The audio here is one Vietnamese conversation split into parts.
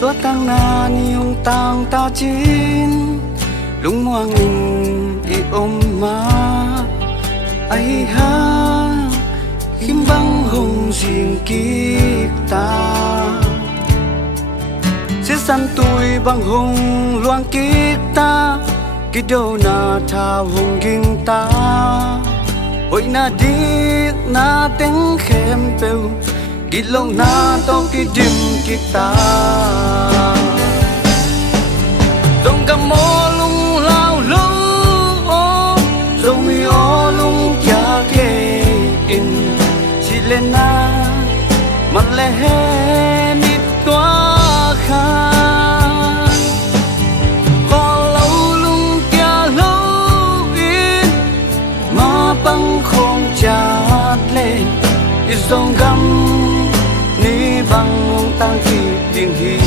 suốt tăng na ni hung tang ta chín lung muang in i ma ai ha kim băng hùng riêng kiếp ta sẽ săn tôi băng hùng loang kiếp ta cái đâu na thao hùng kinh ta ôi na đi na tiếng khem bèo cái lâu na to cái đêm kita dòng cam mô lung lao lung dòng mi ô lung cha kê in chỉ lên na mặt lệ mít toa kha có lâu lung cha lâu in mà băng không chát lên dòng cam ni băng ông tăng kỳ tiếng hi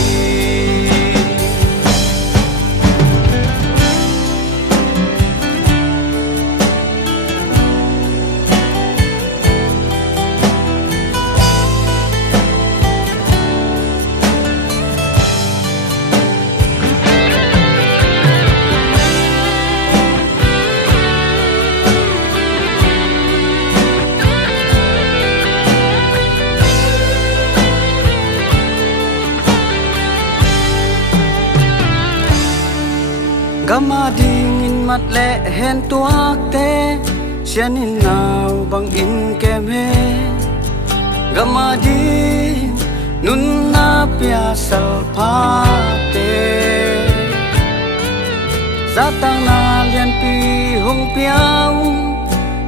Gama ding in mat le hen tuak te sian in nào bang in kem he Gama ding nun na pia sal pha te za tang na lian pi hong piao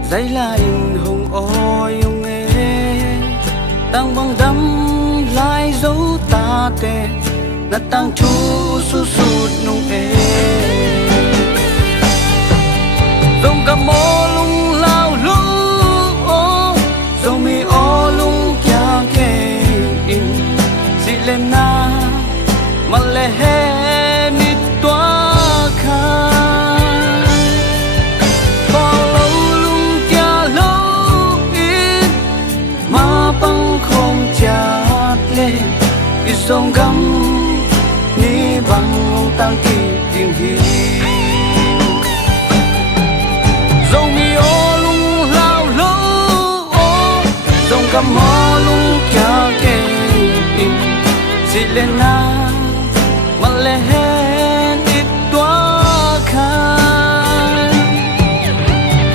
dai la in hong oi ong e tang bang dam lai dấu ta te na tang chu su su nung e dòng cam mô lung lao lung dòng mi ô lung kia kê in dị lên na mà lệ he nít toa kha có lâu lung kia lâu in mà băng không chát lên dòng cam ni băng tăng kỳ tiếng hi dòng mi ô lung lao lung dòng cam mô lung kia kê in dị lên na mà lệ hen ít toa kha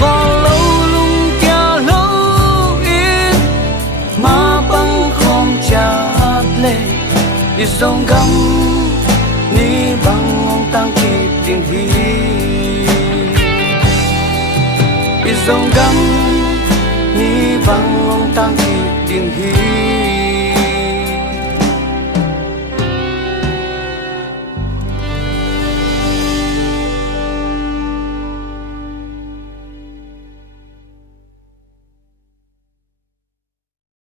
có lâu lung kia lâu in mà băng không chát lên dòng cam ni băng ông tăng kỳ tiếng hi dòng cam ni băng ông tăng kỳ tiếng hi